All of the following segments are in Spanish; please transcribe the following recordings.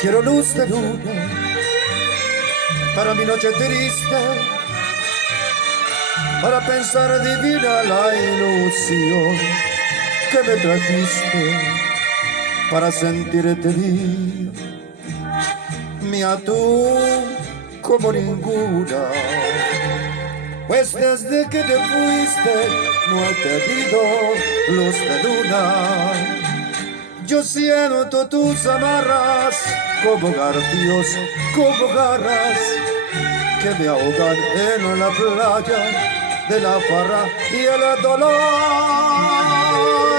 Quiero luz de luna para mi noche triste, para pensar divina la ilusión que me trajiste, para sentirte mía tú como ninguna. Pues desde que te fuiste no he tenido luz de luna. Yo siento tus amarras como garfios, como garras que me ahogan en la playa de la farra y el dolor.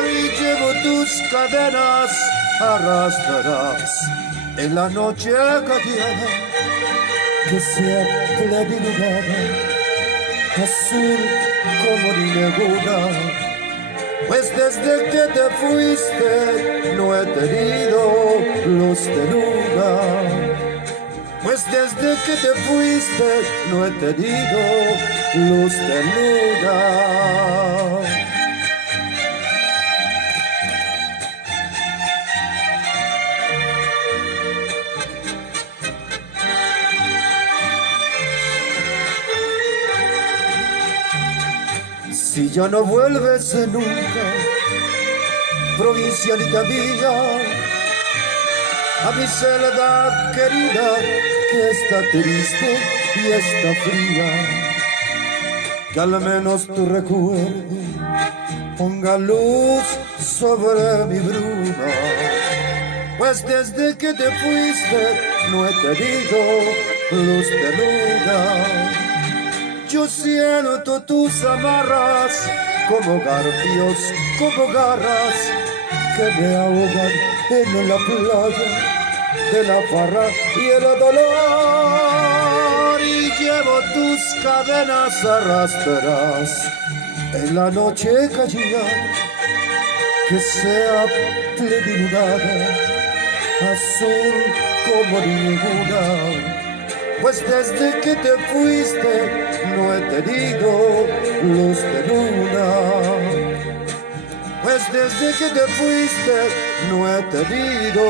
Y llevo tus cadenas, arrastrarás en la noche caliente que sea pleniluminada, azul como ninguna. Pues desde que te fuiste no he tenido luz de luna. Pues desde que te fuiste no he tenido luz de luna. Si ya no vuelves nunca, provincialita mía, a mi celda querida que está triste y está fría, que al menos tu recuerdo ponga luz sobre mi bruma. Pues desde que te fuiste no he tenido luz de luna. Yo siento tus amarras como garfios, como garras que me ahogan en la playa de la farra y el dolor. Y llevo tus cadenas arrastradas en la noche callada que sea plenilunada, azul como ninguna. Pues desde que te fuiste no he tenido luz de luna. Pues desde que te fuiste no he tenido